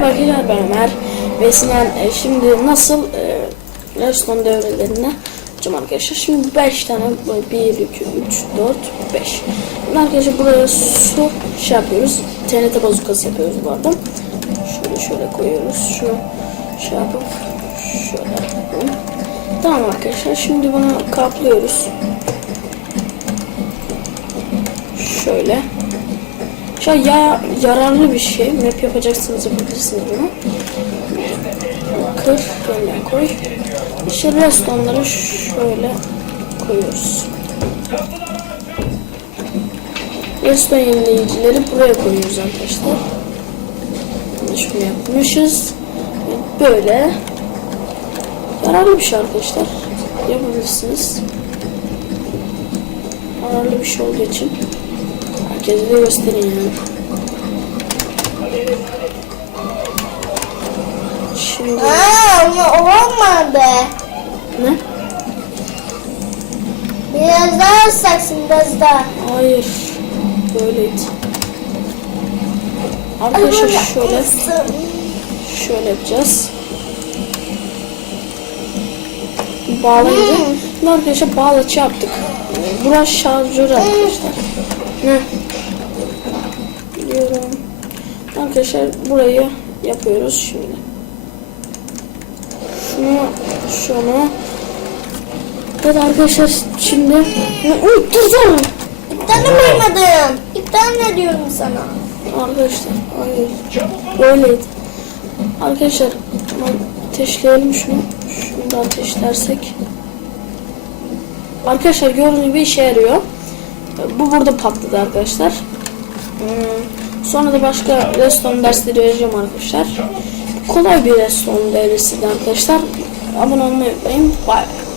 Merhaba arkadaşlar ben Ömer ve Sinan E, şimdi nasıl e, Redstone devrelerine yapacağım arkadaşlar. Şimdi 5 tane böyle 1, 2, 3, 4, 5. Şimdi arkadaşlar buraya su şey yapıyoruz. TNT bazukası yapıyoruz bu arada. Şöyle şöyle koyuyoruz. Şunu şey yapıp şöyle yapalım. Tamam arkadaşlar şimdi bunu kaplıyoruz. Şöyle. Şu ya, yararlı bir şey. Map yapacaksınız yapabilirsiniz bunu. Kır, yeniden koy. İşte restonları şöyle koyuyoruz. Reston yenileyicileri buraya koyuyoruz arkadaşlar. Mı yapmışız? Böyle. Yararlı bir şey arkadaşlar. Yapabilirsiniz. Yararlı bir şey olduğu için. De göstereyim yani. Şimdi Aa, olmadı. ne? Biraz daha ıslaksın biraz daha. Hayır. Böyleydi. Arkadaşlar şöyle şöyle yapacağız. Bağlayınca Şimdi arkadaşlar bağlaç yaptık. Burası şarjör arkadaşlar. Ne? Arkadaşlar burayı yapıyoruz şimdi. Şunu, şunu. Evet arkadaşlar şimdi. Uy dur dur. İptal mi koymadın? İptal ne diyorum sana? Arkadaşlar hayır. Böyleydi. Arkadaşlar ateşleyelim şunu. Şunu da ateşlersek. Arkadaşlar gördüğünüz gibi işe yarıyor. Bu burada patladı arkadaşlar. Hmm, Sonra da başka redstone dersleri vereceğim arkadaşlar. Kolay bir redstone dersiydi arkadaşlar. Abone olmayı unutmayın. Bye.